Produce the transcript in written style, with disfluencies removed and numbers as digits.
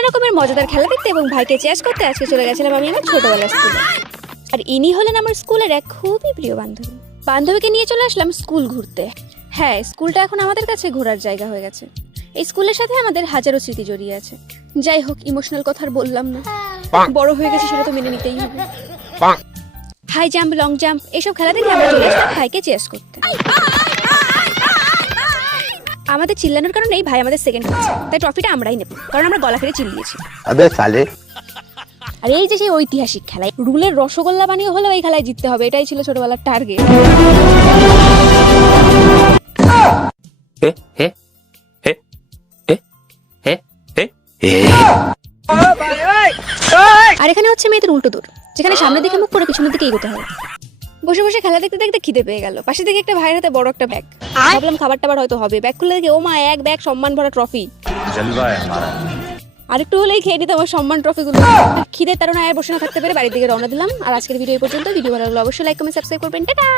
নানা রকমের মজাদার খেলা দেখতে এবং ভাইকে চেস করতে আজকে চলে গেছিলাম আমি আমার ছোটবেলার স্কুলে। আর ইনি হলেন আমার স্কুলের এক খুবই প্রিয় বান্ধবী। বান্ধবীকে নিয়ে চলে আসলাম স্কুল ঘুরতে। হ্যাঁ, স্কুলটা এখন আমাদের কাছে ঘোরার জায়গা হয়ে গেছে। এই স্কুলের সাথে আমাদের হাজারো স্মৃতি জড়িয়ে আছে। যাই হোক, ইমোশনাল কথা আর বললাম না, বড় হয়ে গেছে সেটা তো মেনে নিতেই হবে। হাই জাম্প, লং জাম্প এসব খেলা দেখে আমরা চলে আসলাম ভাইকে চেস করতে। আমাদের চিল্লানোর কারণেই ভাই আমাদের সেকেন্ড হচ্ছে, তাই ট্রফিটা আমরাই নেব, কারণ আমরা গলা ফেলে চিল্লিয়েছি। আবে সালে। আর এই যে সেই ঐতিহাসিক খেলায় রুলের রসগোল্লা বানিয়ে হলেও এই খেলায় জিততে হবে, এটাই ছিল ছোটবেলার টার্গেট। আর এখানে হচ্ছে মেয়েদের উল্টো দৌড়, যেখানে সামনের দিকে মুখ করে পিছনের দিকে এগোতে হবে। বসে বসে খেলা দেখতে দেখতে খিদে পেয়ে গেল। পাশে থেকে একটা ভাইয়ের হাতে বড় একটা ব্যাগ। ভাবলাম খাবার টাবার হয়তো হবে। ব্যাগ খুলে দেখি ও মা, এক ব্যাগ সম্মান ভরা ট্রফি। আরেকটু হলেই খেয়ে নিতে আমার সম্মান ট্রফিগুলো। খিদে তাড়নায় আর বসে না থাকতে পেরে বাড়ির দিকে রওনা দিলাম। আর আজকের ভিডিও এই পর্যন্ত। ভিডিও ভালো লাগলে অবশ্যই লাইক কমেন্ট সাবস্ক্রাইব করবেন। টাটা।